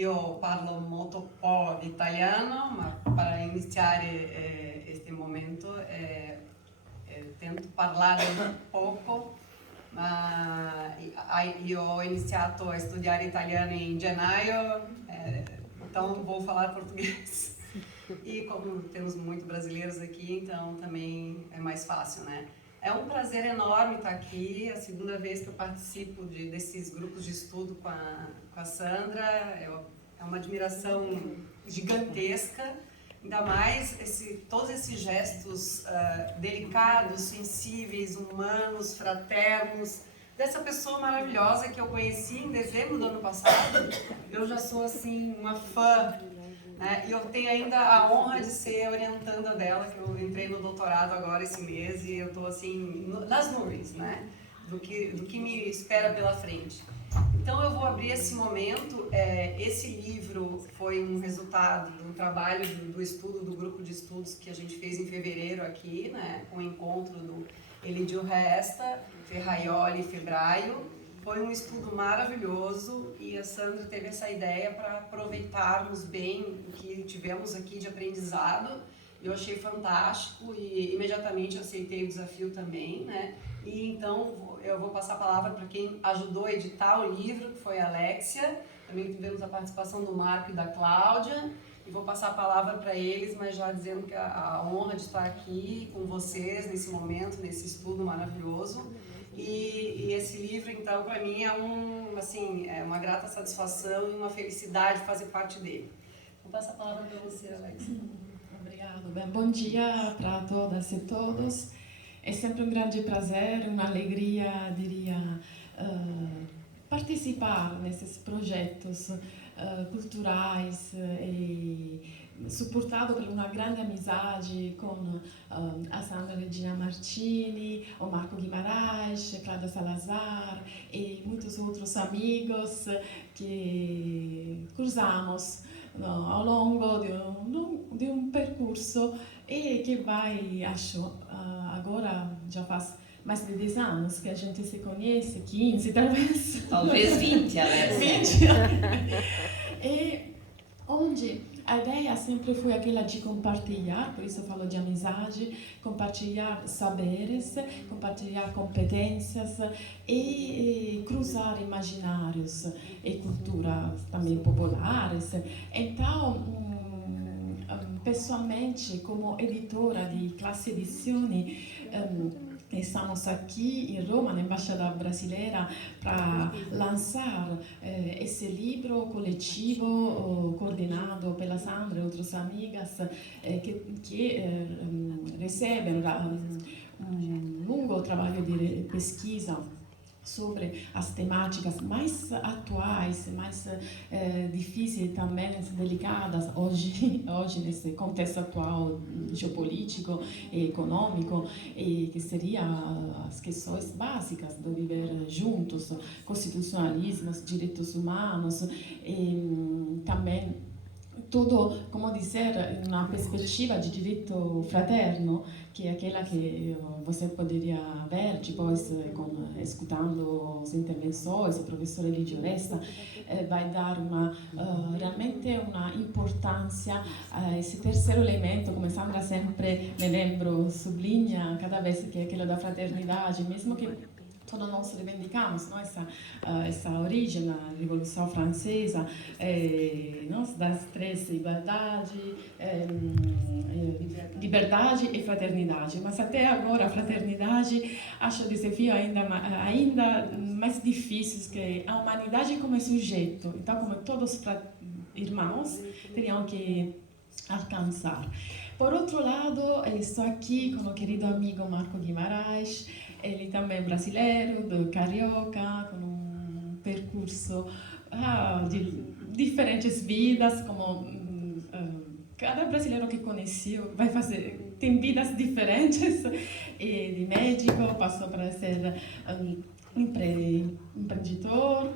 Io parlo molto po' italiano, ma per iniziare questo momento tento parlare un poco, ma io ho iniziato a studiare italiano in gennaio, então vou falar português. E como temos muitos brasileiros aqui, então também é mais fácil, né? É um prazer enorme estar aqui, é a segunda vez que eu participo desses grupos de estudo com a Sandra, é uma admiração gigantesca, ainda mais todos esses gestos delicados, sensíveis, humanos, fraternos, dessa pessoa maravilhosa que eu conheci em dezembro do ano passado. Eu já sou assim uma fã, né? E eu tenho ainda a honra de ser orientanda dela, que eu entrei no doutorado agora esse mês e eu estou assim nas nuvens, né? Do que me espera pela frente. Então eu vou abrir esse momento. Esse livro foi um resultado do trabalho do estudo do grupo de estudos que a gente fez em fevereiro aqui, né? Com o encontro do Elidio Resta, Ferraioli e Febraio. Foi um estudo maravilhoso e a Sandra teve essa ideia para aproveitarmos bem o que tivemos aqui de aprendizado. Eu achei fantástico e imediatamente aceitei o desafio também, né? E então eu vou passar a palavra para quem ajudou a editar o livro, que foi a Alexia. Também tivemos a participação do Marco e da Cláudia. E vou passar a palavra para eles, mas já dizendo que a honra de estar aqui com vocês nesse momento, nesse estudo maravilhoso. E esse livro, então, para mim é uma grata satisfação e uma felicidade fazer parte dele. Vou passar a palavra para você, Alex. Obrigada. Bom dia para todas e todos. É sempre um grande prazer, uma alegria, diria, participar nesses projetos culturais e suportado por uma grande amizade com a Sandra Regina Martini, o Marco Guimarães, Cláudia Salazar e muitos outros amigos que cruzamos ao longo de um percurso e que vai, acho, agora já faz mais de 10 anos que a gente se conhece, 15 talvez. Talvez 20, Alex. 20. E onde a ideia sempre foi aquela de compartilhar, por isso eu falo de amizade, compartilhar saberes, compartilhar competências e cruzar imaginários e culturas também populares. Então, pessoalmente, como editora de Classe Edizioni, estamos aqui em Roma, na Embaixada Brasileira, para lançar esse livro coletivo coordenado pela Sandra e outras amigas que recebem um longo trabalho de pesquisa sobre as temáticas mais atuais, mais difíceis também, delicadas hoje nesse contexto atual geopolítico e econômico, e que seria as questões básicas do viver juntos, constitucionalismo, direitos humanos, e também tudo, como dizer, uma perspectiva de direito fraterno, que é aquela que você poderia ver depois, escutando as intervenções, o professor Elidio Resta vai dar realmente uma importância a esse terceiro elemento, como Sandra sempre, me lembro, sublinha cada vez, que é aquilo da fraternidade, mesmo que todos nós reivindicamos, não? Essa origem da Revolução Francesa, das três: liberdade e fraternidade. Mas até agora a fraternidade acho o desafio ainda mais difícil, que a humanidade como sujeito, então como todos irmãos teriam que alcançar. Por outro lado, estou aqui com o querido amigo Marco Guimarães. Ele também é brasileiro, carioca, com um percurso de diferentes vidas, como cada brasileiro que conheceu tem vidas diferentes, e de médico passou para ser empreendedor,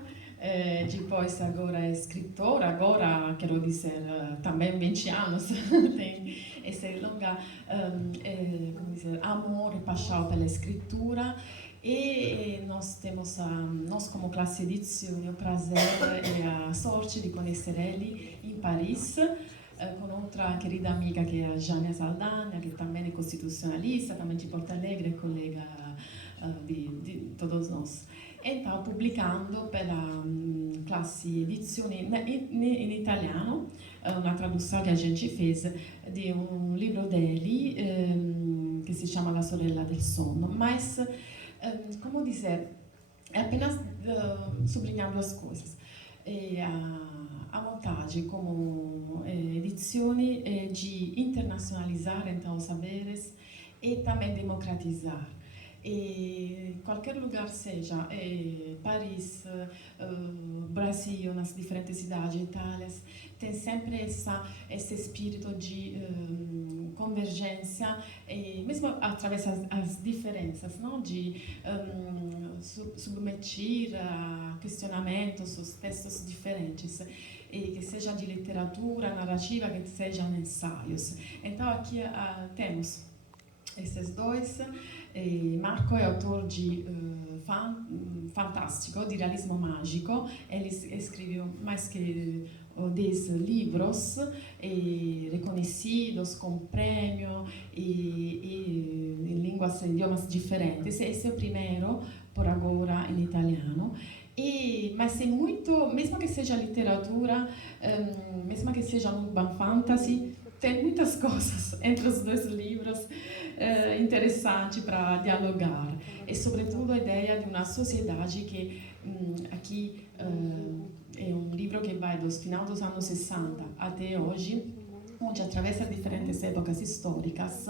depois agora é escritor, agora quero dizer também 20 anos, tem esse longa amor e paixão pela escritura, E nós temos, nós como classe edizioni, o prazer e a sorte de conhecer ele em Paris, com outra querida amiga que é a Jânia Saldanha, que também é constitucionalista, também de Porto Alegre, colega de todos nós. Então, pubblicando pela classe edizioni in italiano, una traduzione che a gente fez di un libro dele che si chiama La sorella del sonno. Mas, como dizer, é apenas sublinhando as coisas. A vontade como edizioni é de internacionalizar então os saberes e também democratizar. E qualquer lugar seja, Paris, Brasil, nas diferentes cidades, Itália, tem sempre esse espírito de convergência, mesmo através das diferenças, não? De submeter a questionamentos os textos diferentes, e que seja de literatura, narrativa, que sejam ensaios. Então aqui temos esses dois. Marco é autor de fantástico, de realismo mágico. Ele escreveu mais que 10 livros reconhecidos com prêmio em línguas e idiomas diferentes. Esse é o primeiro, por agora, em italiano. Mas é muito, mesmo que seja literatura, mesmo que seja urban fantasy, tem muitas coisas entre os dois livros interessantes para dialogar. E, sobretudo, a ideia de uma sociedade que, aqui, é um livro que vai do final dos anos 60 até hoje, onde atravessa diferentes épocas históricas,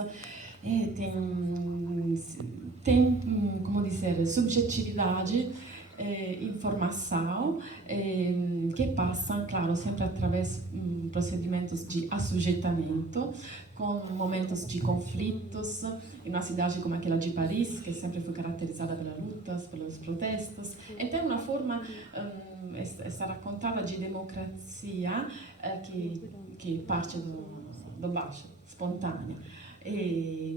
tem como dizer, subjetividade, informação que passam, claro, sempre através de procedimentos de assujeitamento, com momentos de conflitos, em uma cidade como aquela de Paris, que sempre foi caracterizada pelas lutas, pelos protestos. Então, uma forma essa raccontada de democracia que parte do baixo, espontânea.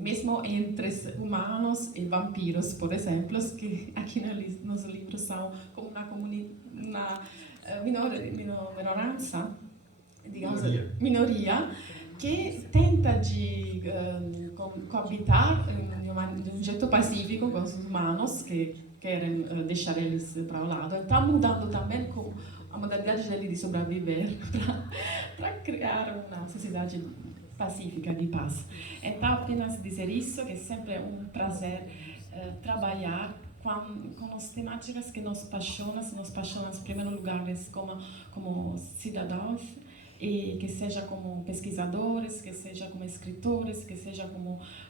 Mesmo entre humanos e vampiros, por exemplo, que aqui nos livros são como uma minorança, digamos, minoria, que tenta de coabitar de um jeito pacífico com os humanos que querem deixar eles para o lado. Está mudando também com a modalidade dele de sobreviver para criar uma sociedade pacífica, de paz. Então, apenas dizer isso, que sempre é um prazer trabalhar com as temáticas que nos apaixonam em primeiro lugar como cidadãos, e que seja como pesquisadores, que seja como escritores, que seja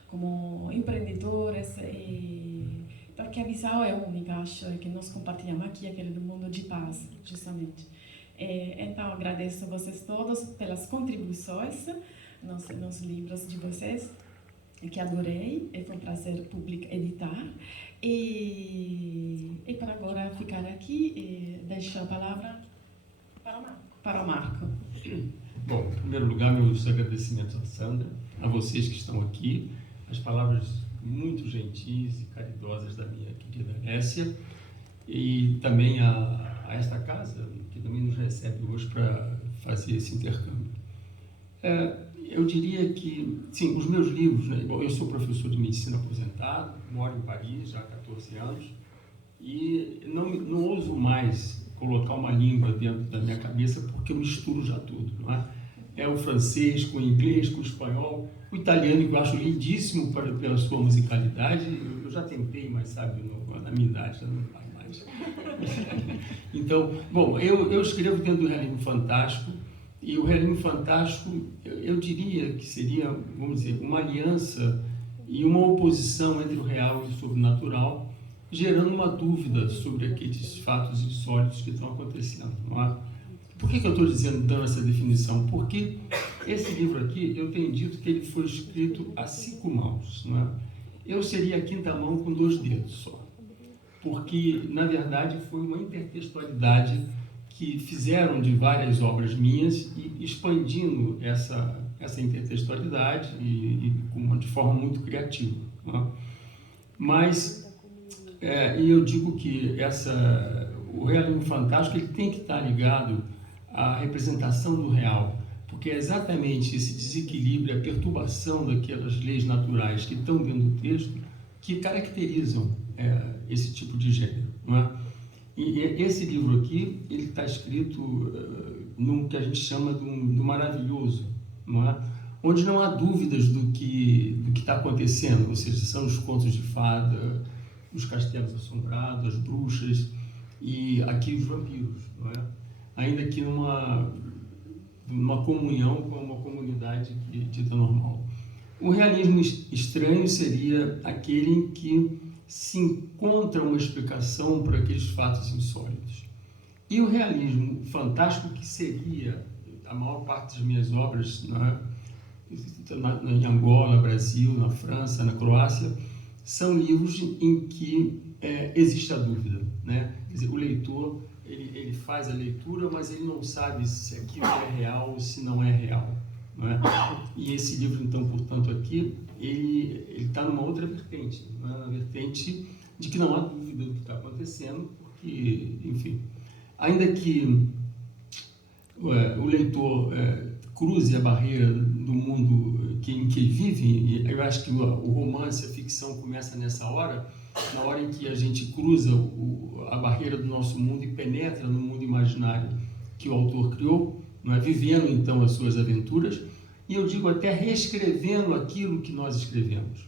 como empreendedores, porque a visão é única, acho, que nós compartilhamos aqui, aquele do mundo de paz, justamente. Então, agradeço a vocês todos pelas contribuições nos livros de vocês, que adorei, e foi um prazer editar. E para agora ficar aqui, e deixo a palavra para o Marco. Bom, em primeiro lugar, meus agradecimentos a Sandra, a vocês que estão aqui, as palavras muito gentis e caridosas da minha querida Alessia, e também a esta casa, que também nos recebe hoje para fazer esse intercâmbio. Eu diria que, sim, os meus livros, né, eu sou professor de medicina aposentado, moro em Paris já há 14 anos, e não ouso mais colocar uma língua dentro da minha cabeça, porque eu misturo já tudo, não é? É o francês com o inglês, com o espanhol, o italiano, que eu acho lindíssimo pela sua musicalidade. Eu já tentei, mas sabe, na minha idade já não vai mais. Então, bom, eu escrevo dentro do realismo fantástico, e o realismo fantástico, eu diria que seria, vamos dizer, uma aliança e uma oposição entre o real e o sobrenatural, gerando uma dúvida sobre aqueles fatos insólitos que estão acontecendo, não é? Por que eu estou dando essa definição? Porque esse livro aqui, eu tenho dito que ele foi escrito a 5 mãos, não é? Eu seria a 5ª mão com 2 dedos só, porque, na verdade, foi uma intertextualidade que fizeram de várias obras minhas e expandindo essa intertextualidade de forma muito criativa, não é? Mas e eu digo que o realismo fantástico ele tem que estar ligado à representação do real, porque é exatamente esse desequilíbrio, a perturbação daquelas leis naturais que estão dentro do texto que caracterizam esse tipo de gênero, não é? E esse livro aqui, ele está escrito num que a gente chama do maravilhoso, não é? Onde não há dúvidas do que está acontecendo, ou seja, são os contos de fada, os castelos assombrados, as bruxas e aqui os vampiros, não é? Ainda que numa comunhão com uma comunidade dita normal. O realismo estranho seria aquele em que se encontra uma explicação para aqueles fatos insólitos. E o realismo fantástico, que seria a maior parte das minhas obras, né, em Angola, Brasil, na França, na Croácia, são livros em que existe a dúvida, né? Quer dizer, o leitor ele faz a leitura, mas ele não sabe se aquilo é real ou se não é real, não é? E esse livro, então, portanto, aqui, ele está numa outra vertente, né? Na vertente de que não há dúvida do que está acontecendo, porque, enfim, ainda que o leitor cruze a barreira do mundo em que vive, e eu acho que o romance, a ficção começa nessa hora, na hora em que a gente cruza a barreira do nosso mundo e penetra no mundo imaginário que o autor criou, não é? Vivendo então as suas aventuras, e eu digo até reescrevendo aquilo que nós escrevemos,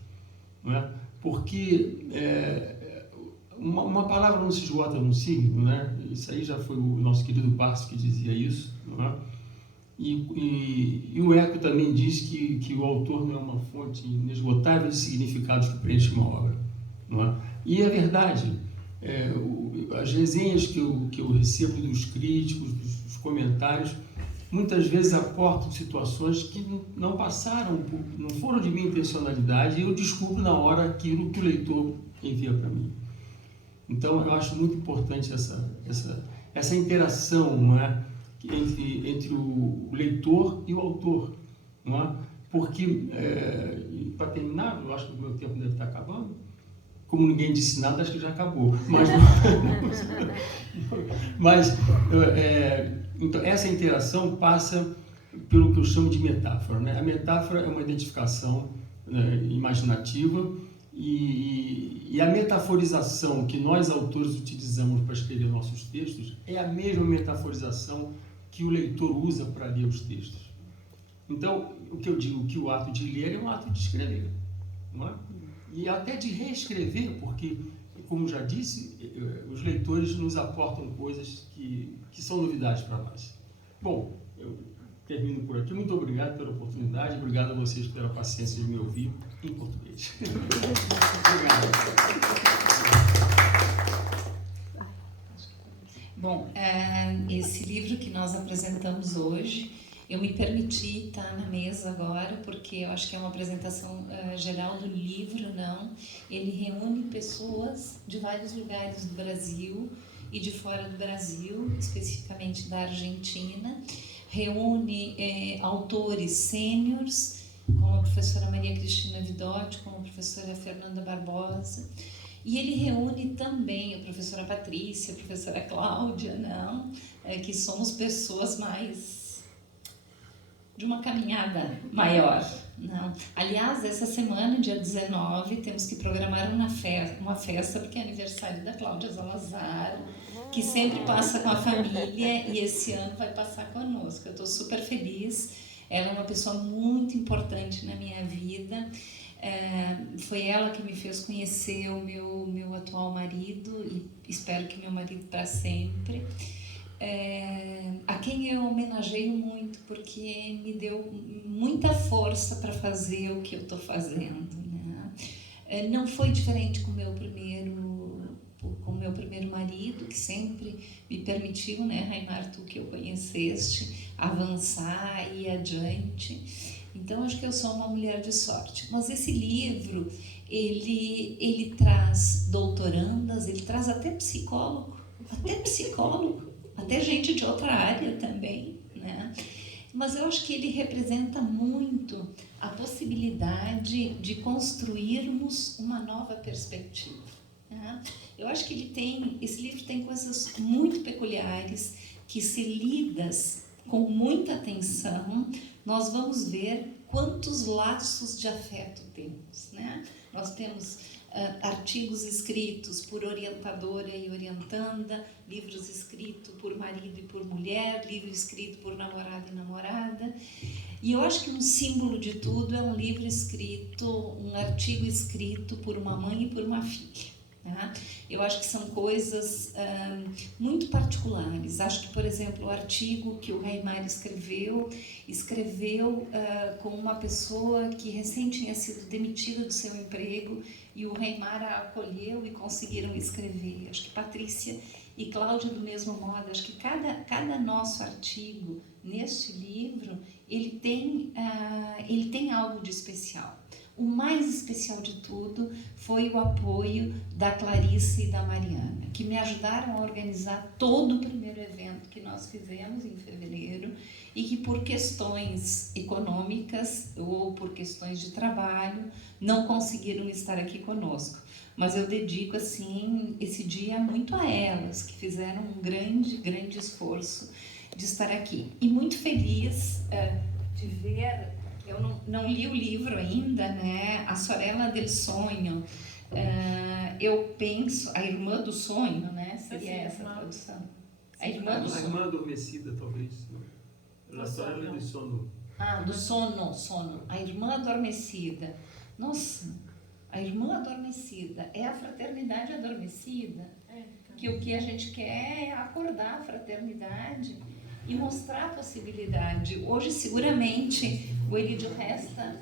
não é? Porque uma palavra não se esgota num signo, né? Isso aí já foi o nosso querido Barthes que dizia isso, não é? E o Eco também diz que o autor não é uma fonte inesgotável de significados que preenche uma obra, não é? E é verdade. As resenhas que eu recebo dos críticos, dos comentários, muitas vezes aportam situações que não passaram, não foram de minha intencionalidade, e eu descubro na hora aquilo que o leitor envia para mim. Então, eu acho muito importante essa interação, não é? Entre o leitor e o autor, não é? Porque, para terminar, eu acho que o meu tempo deve estar acabando. Como ninguém disse nada, acho que já acabou. Então, essa interação passa pelo que eu chamo de metáfora, né? A metáfora é uma identificação, né, imaginativa, e a metaforização que nós, autores, utilizamos para escrever nossos textos é a mesma metaforização que o leitor usa para ler os textos. Então, o que eu digo que o ato de ler é um ato de escrever, não é? E até de reescrever, porque, como já disse, os leitores nos aportam coisas que são novidades para nós. Bom, eu termino por aqui. Muito obrigado pela oportunidade, obrigado a vocês pela paciência de me ouvir em português. Obrigado. Bom, esse livro que nós apresentamos hoje, eu me permiti estar na mesa agora, porque eu acho que é uma apresentação geral do livro, não? Ele reúne pessoas de vários lugares do Brasil e de fora do Brasil, especificamente da Argentina. Reúne autores sêniores, como a professora Maria Cristina Vidotti, como a professora Fernanda Barbosa. E ele reúne também a professora Patrícia, a professora Cláudia, não? Que somos pessoas mais de uma caminhada maior, não? Aliás, essa semana, dia 19, temos que programar uma festa, porque é aniversário da Cláudia Zalazar, que sempre passa com a família e esse ano vai passar conosco. Eu estou super feliz, ela é uma pessoa muito importante na minha vida. Foi ela que me fez conhecer o meu atual marido e espero que meu marido para sempre. A quem eu homenageio muito, porque me deu muita força para fazer o que eu estou fazendo, né? Não foi diferente com o meu primeiro marido, que sempre me permitiu, né, Rainar, tu que eu conheceste, avançar e ir adiante. Então, acho que eu sou uma mulher de sorte. Mas esse livro, ele traz doutorandas, ele traz até psicólogo, até gente de outra área também, né? Mas eu acho que ele representa muito a possibilidade de construirmos uma nova perspectiva, né? né? Eu acho que esse livro tem coisas muito peculiares que, se lidas com muita atenção, nós vamos ver quantos laços de afeto temos, né? Nós temos artigos escritos por orientadora e orientanda, livros escritos por marido e por mulher, livro escrito por namorado e namorada. E eu acho que um símbolo de tudo é um livro escrito, um artigo escrito por uma mãe e por uma filha. Né? Eu acho que são coisas muito particulares. Acho que, por exemplo, o artigo que o Reimar escreveu com uma pessoa que recém tinha sido demitida do seu emprego, e o Reimar a acolheu e conseguiram escrever. Acho que Patrícia e Cláudia, do mesmo modo. Acho que cada nosso artigo neste livro, ele tem algo de especial. O mais especial de tudo foi o apoio da Clarice e da Mariana, que me ajudaram a organizar todo o primeiro evento que nós fizemos em fevereiro, e que, por questões econômicas ou por questões de trabalho, não conseguiram estar aqui conosco. Mas eu dedico, assim, esse dia muito a elas, que fizeram um grande esforço de estar aqui. E muito feliz de ver... Eu não li o livro ainda, né? A Sorella del Sonho. Eu penso... A Irmã do Sonho, né? Seria essa a tradução. A Irmã do Sonho. A Irmã Adormecida, talvez. A Sorella del Sono. Do sono. A Irmã Adormecida. Nossa, a Irmã Adormecida. É a fraternidade adormecida. Que o que a gente quer é acordar a fraternidade e mostrar a possibilidade. Hoje, seguramente, o Elídio Resta,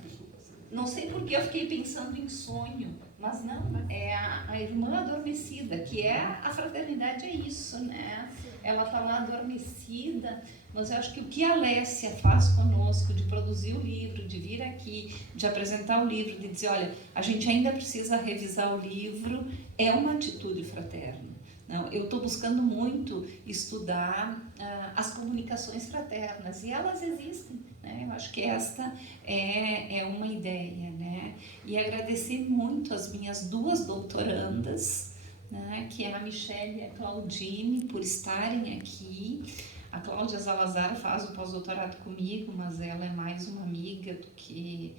não sei porque eu fiquei pensando em sonho, mas não, é a Irmã Adormecida, que é a fraternidade, é isso, né? Ela está lá adormecida, mas eu acho que o que a Lécia faz conosco, de produzir o livro, de vir aqui, de apresentar o livro, de dizer, olha, a gente ainda precisa revisar o livro, é uma atitude fraterna. Não, eu estou buscando muito estudar as comunicações fraternas, e elas existem, né? Eu acho que esta é uma ideia, né? E agradecer muito as minhas duas doutorandas, né? Que é a Michelle e a Claudine, por estarem aqui. A Cláudia Salazar faz o pós-doutorado comigo, mas ela é mais uma amiga do que...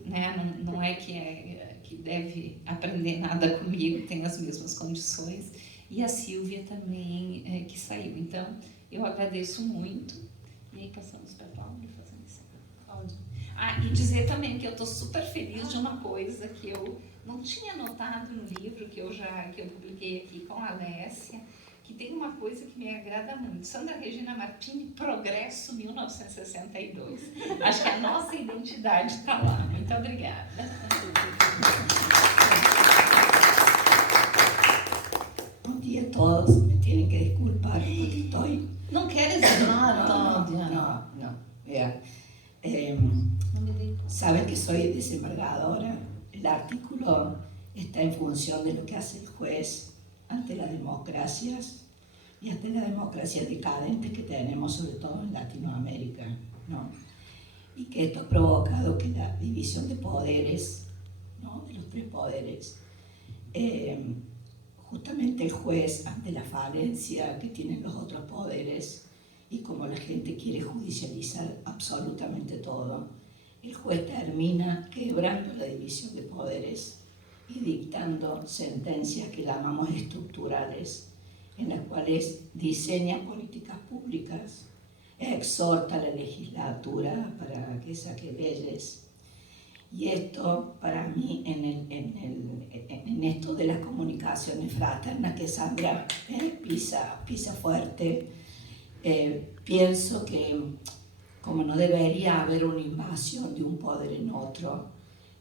né? Não é que deve aprender nada comigo, tem as mesmas condições. E a Silvia também, que saiu. Então, eu agradeço muito. E aí passamos para a Cláudia, fazendo isso. Cláudia. E dizer também que eu estou super feliz de uma coisa que eu não tinha notado no livro, que eu publiquei aqui com a Lécia, que tem uma coisa que me agrada muito. Sandra Regina Martini, Progresso 1962. Acho que a nossa identidade está lá. Muito obrigada. Bom dia a todos. Me tienen que disculpar porque estoy... ¿No quieres hablar, Claudia? No. Saben que soy desembargadora. El artículo está en función de lo que hace el juez ante las democracias y ante la democracia decadente que tenemos, sobre todo en Latinoamérica, ¿no? Y que esto ha provocado que la división de poderes, ¿no? De los tres poderes, justamente el juez, ante la falencia que tienen los otros poderes y como la gente quiere judicializar absolutamente todo, el juez termina quebrando la división de poderes y dictando sentencias que llamamos estructurales, en las cuales diseña políticas públicas, exhorta a la legislatura para que saque leyes. Y esto, para mí, en esto de las comunicaciones fraternas que Sandra pisa fuerte, pienso que como no debería haber una invasión de un poder en otro,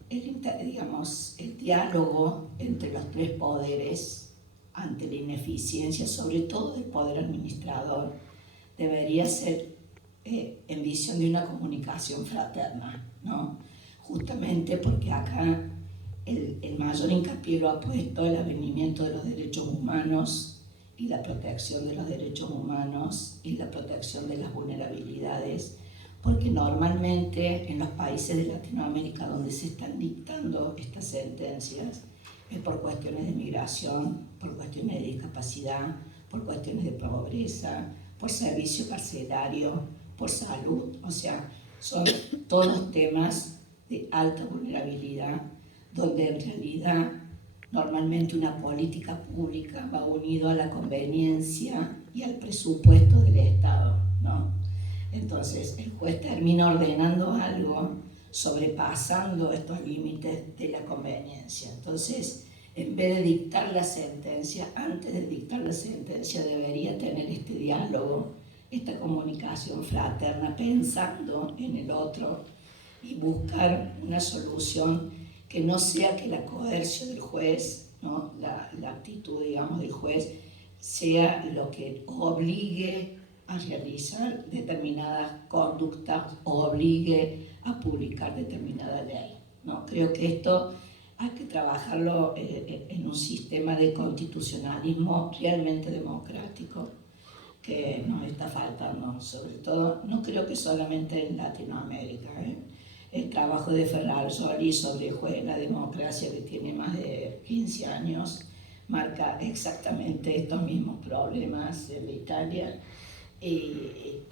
el diálogo entre los tres poderes ante la ineficiencia, sobre todo del poder administrador, debería ser en visión de una comunicación fraterna, ¿no? Justamente porque acá el mayor hincapié lo ha puesto el avenimiento de los derechos humanos y la protección de los derechos humanos y la protección de las vulnerabilidades, porque normalmente en los países de Latinoamérica donde se están dictando estas sentencias, por cuestiones de migración, por cuestiones de discapacidad, por cuestiones de pobreza, por servicio carcelario, por salud. O sea, son todos temas de alta vulnerabilidad, donde en realidad normalmente una política pública va unido a la conveniencia y al presupuesto del Estado, ¿no? Entonces el juez termina ordenando algo sobrepasando estos límites de la conveniencia. Entonces, en vez de dictar la sentencia, antes de dictar la sentencia debería tener este diálogo, esta comunicación fraterna, pensando en el otro y buscar una solución que no sea que la coerción del juez, ¿no? la actitud, digamos, del juez, sea lo que obligue a realizar determinadas conductas o obligue a publicar determinada ley, ¿no? Creo que esto hay que trabajarlo en un sistema de constitucionalismo realmente democrático que nos está faltando, sobre todo, no creo que solamente en Latinoamérica. El trabajo de Ferrarsoli sobre la democracia, que tiene más de 15 años, marca exactamente estos mismos problemas en Italia. Y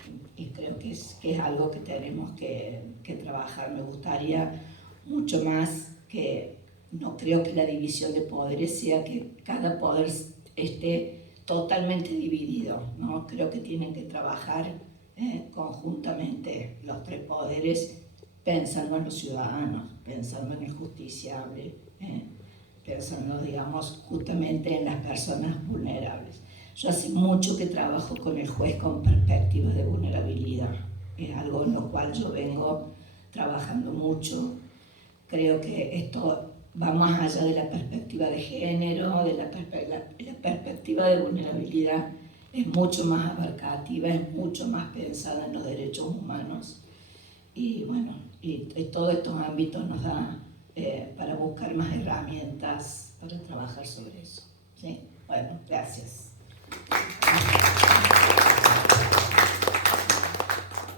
creo que es algo que tenemos que trabajar. Me gustaría mucho más que, no creo que la división de poderes sea que cada poder esté totalmente dividido, ¿no? Creo que tienen que trabajar conjuntamente los tres poderes, pensando en los ciudadanos, pensando en el justiciable, pensando, digamos, justamente en las personas vulnerables. Yo hace mucho que trabajo con el juez con perspectivas de vulnerabilidad. Es algo en lo cual yo vengo trabajando mucho. Creo que esto va más allá de la perspectiva de género, la perspectiva de vulnerabilidad es mucho más abarcativa, es mucho más pensada en los derechos humanos. Y bueno, y todos estos ámbitos nos da para buscar más herramientas para trabajar sobre eso. ¿Sí? Bueno, gracias.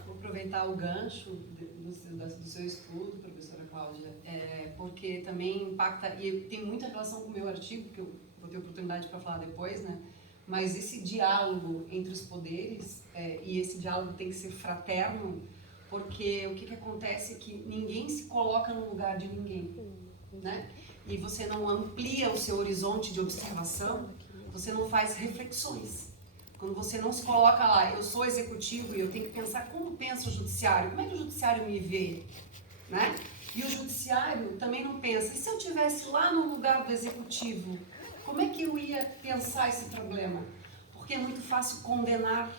Vou aproveitar o gancho do seu estudo, professora Cláudia, porque também impacta, e tem muita relação com o meu artigo, que eu vou ter oportunidade para falar depois, né? Mas esse diálogo entre os poderes, e esse diálogo tem que ser fraterno, porque o que acontece é que ninguém se coloca no lugar de ninguém, né? E você não amplia o seu horizonte de observação, você não faz reflexões. Quando você não se coloca lá, eu sou executivo e eu tenho que pensar como pensa o judiciário, como é que o judiciário me vê, né? E o judiciário também não pensa, e se eu estivesse lá no lugar do executivo, como é que eu ia pensar esse problema? Porque é muito fácil condenar,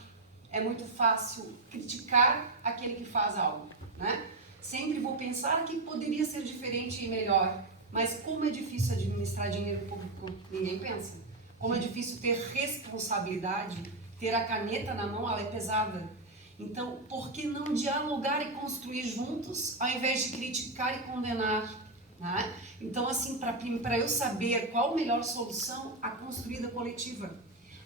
é muito fácil criticar aquele que faz algo, né? Sempre vou pensar que poderia ser diferente e melhor, mas como é difícil administrar dinheiro público, ninguém pensa. Como é difícil ter responsabilidade, ter a caneta na mão, ela é pesada. Então, por que não dialogar e construir juntos, ao invés de criticar e condenar? Né? Então, assim, para eu saber qual a melhor solução, a construída coletiva.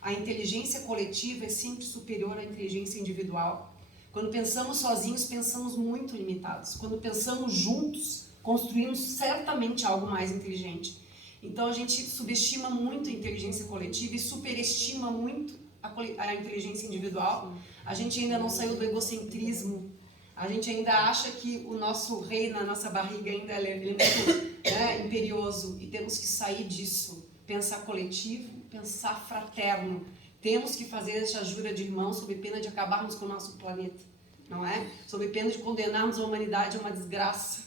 A inteligência coletiva é sempre superior à inteligência individual. Quando pensamos sozinhos, pensamos muito limitados. Quando pensamos juntos, construímos certamente algo mais inteligente. Então a gente subestima muito a inteligência coletiva e superestima muito a inteligência individual. A gente ainda não saiu do egocentrismo. A gente ainda acha que o nosso rei na nossa barriga ainda ele é muito, né, imperioso. E temos que sair disso. Pensar coletivo, pensar fraterno. Temos que fazer essa jura de irmão sob pena de acabarmos com o nosso planeta. Não é? Sob pena de condenarmos a humanidade a uma desgraça.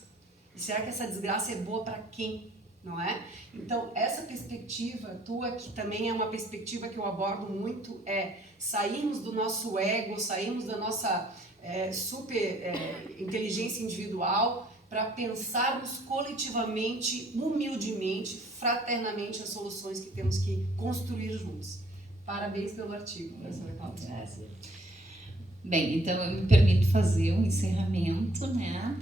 E será que essa desgraça é boa para quem? Não é? Então, essa perspectiva tua, que também é uma perspectiva que eu abordo muito, é sairmos do nosso ego, sairmos da nossa inteligência individual para pensarmos coletivamente, humildemente, fraternamente as soluções que temos que construir juntos. Parabéns pelo artigo, professora Cláudia. Gracias. Bem, então eu me permito fazer um encerramento, né,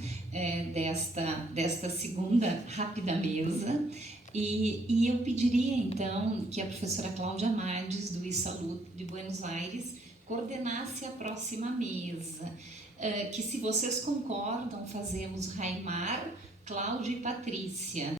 desta segunda rápida mesa e eu pediria então que a professora Cláudia Amades, do ISALUT de Buenos Aires, coordenasse a próxima mesa, que se vocês concordam, fazemos Raimar, Cláudia e Patrícia.